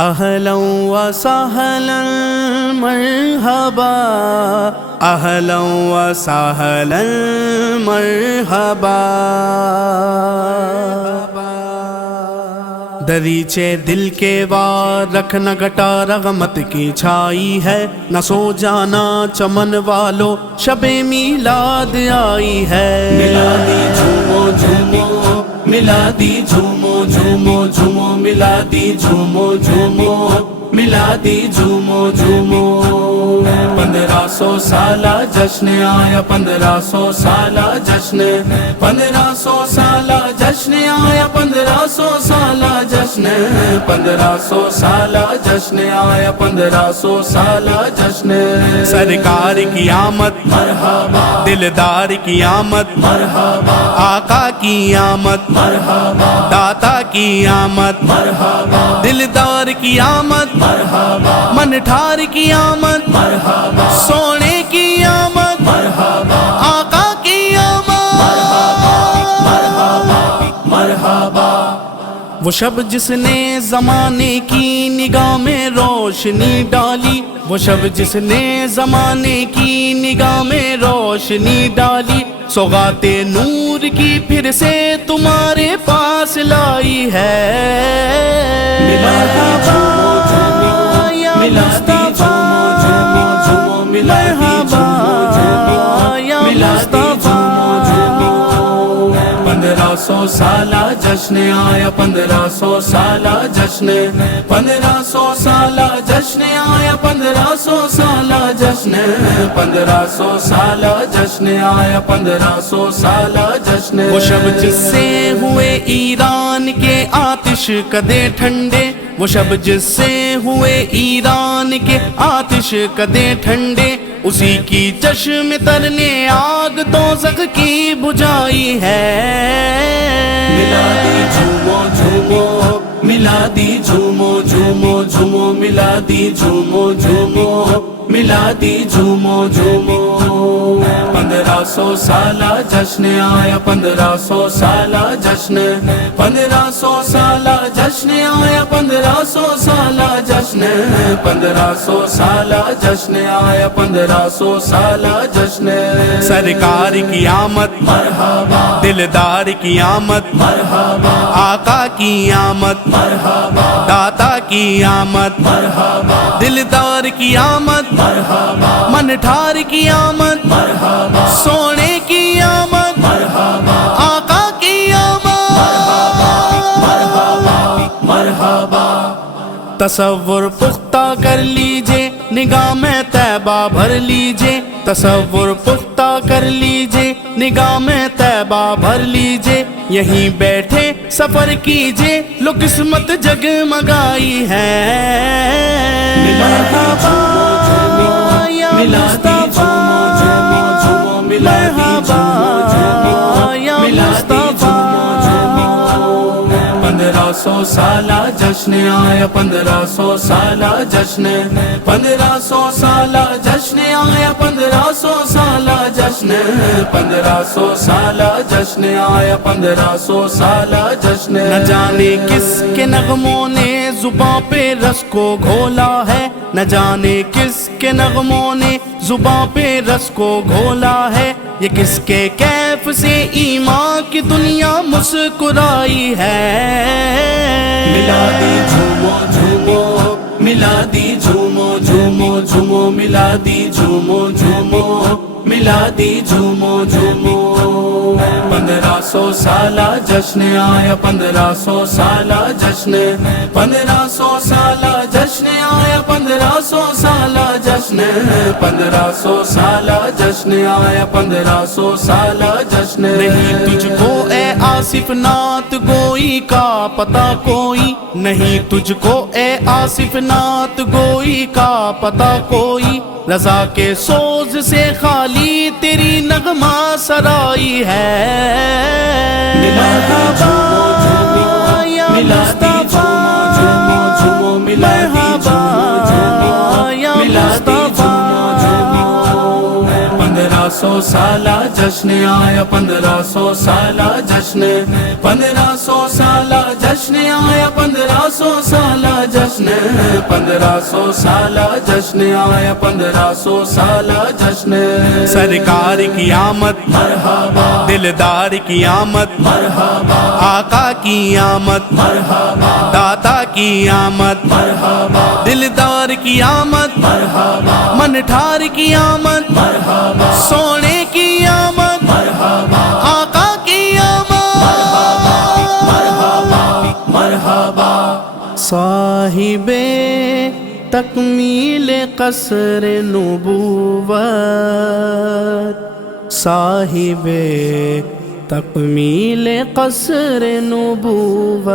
اہلا وسہلا مرحبا، اہلا وسہلا مرحبا، دریچے دل کے وار رکھنا گٹا رغمت کی چھائی ہے، نہ سو جانا چمن والو شب میلاد آئی ہے۔ میلادی جھومو جھومو، میلادی جھومو جھومو جھومو، میلادی جھومو جھومو، میلادی جھومو جھومو۔ 1500 سالہ جشن آیا، 1500 سالہ جشن، 1500 سالہ جشن آیا، 1500 سالہ جشن، 1500 سالہ جشن آیا، 1500 سالہ جشن۔ سرکار کی آمد مرحبا، دلدار کی آمد مرحبا، آقا کی آمد مرحبا، داتا کی آمد مرحبا، دلدار کی آمد مرحبا، منٹھار کی آمد مرحبا، سونے کی آمد مرحبا، آقا کی آمد۔ مرحبا، مرحبا۔ وہ شب جس نے زمانے کی نگاہ میں روشنی ڈالی، وہ شب جس نے زمانے کی نگاہ میں روشنی ڈالی، سوغات نور کی پھر سے تمہارے پاس لائی ہے۔ میلادی جھومو جھومو، میلادی جھومو جھومو جھومو، میلادی جھومو جھومو، میلادی جھومو جھومو۔ 1500 سالہ جشن آیا، 1500 سالہ جشن، 1500 سالہ جشن آیا، 1500 سالہ جشن، 1500 سالہ جشن آیا، 1500 سالہ جشن۔ وہ شب جس سے ہوئے ایران کے آتش کدے ٹھنڈے، وہ شب جس سے ہوئے ایران کے آتش کدے ٹھنڈے، اسی کی چشم تر نے آگ دوزخ کی بجھائی ہے۔ میلادی جھومو جھومو، میلادی جھومو جھومو جھومو، میلادی جھومو جھومو، میلادی جھومو جھومو۔ 1500 سالہ جشن آیا، 1500 سالہ جشن، 1500 سالہ جشن آیا، 1500 سالہ جشن، 1500 سالہ جشن آیا، 1500 سالہ جشن۔ سرکار کی آمد مرحبا، دلدار کی آمد مرحبا، آقا کی آمد مرحبا، داتا کی آمد مرحبا، دلدار کی آمد مرحبا، منٹھار کی آمد مرحبا، سونے کی آمد مرحبا، آقا کی آمد۔ مرحبا، مرحبا۔ تصور پختہ کر لیجے، نگاہ میں طیبہ بھر لیجے، تصور پختہ کر لیجے، نگاہ میں طیبہ بھر لیجے، یہیں بیٹھے سفر کیجے، لو قسمت جگمگائی ہے۔ مرحبا، میلادی جھومو جھومو جھومو، میلادی جھومو جھومو، یا میلادی جھومو جھومو۔ 1500 سالہ جشن آیا، 1500 سالہ جشن، 1500 سالہ جشن آیا، 1500 سالہ جشن، 1500 سالہ جشن آیا، 1500 سالہ جشن۔ نہ جانے کس کے نغموں نے زباں پہ رس کو گھولا ہے، نہ جانے کس کے نغموں نے زباں پہ رس کو گھولا ہے، یہ کس کے کیف سے ایمان کی دنیا مسکرائی ہے۔ میلادی جھومو جھومو، میلادی جھومو جھومو جھومو، میلادی جھومو جھومو، میلادی جھومو جھومو۔ 1500 سالہ جشن آیا، 1500 سالہ جشن، 1500 سالہ جشن آیا، 1500 سالہ جشن، 1500 سالہ جشن آیا، 1500 سالہ جشن۔ نہیں تجھ کو اے آصف نعت گوئی کا پتہ کوئی، نہیں تجھ کو اے آصف نعت گوئی کا پتہ کوئی، رضا کے سوز سے خالی تیری نغمہ سرائی ہے۔ مرحبا، میلادی جھومو جھومو جھومو، میلادی جھومو جھومو، میلادی جھومو جھومو۔ 1500 سالہ جشن آیا 1500 سالہ جشن 1500 سالہ جشن آیا 1500 سالہ جشن 1500 سالہ جشن آیا 1500 سالہ جشن سرکار کی آمد مرحبا دلدار کی آمد مرحبا آقا کی آمد مرحبا داتا کی آمد مرحبا دلدار کی آمد مرحبا منٹھار کی آمد مرحبا سونے کی آمد مرحبا آقا کی آمد مرحبا مرحبا صاحب تکمیل قصر نبوت صاحب تکمیل قصر نبوت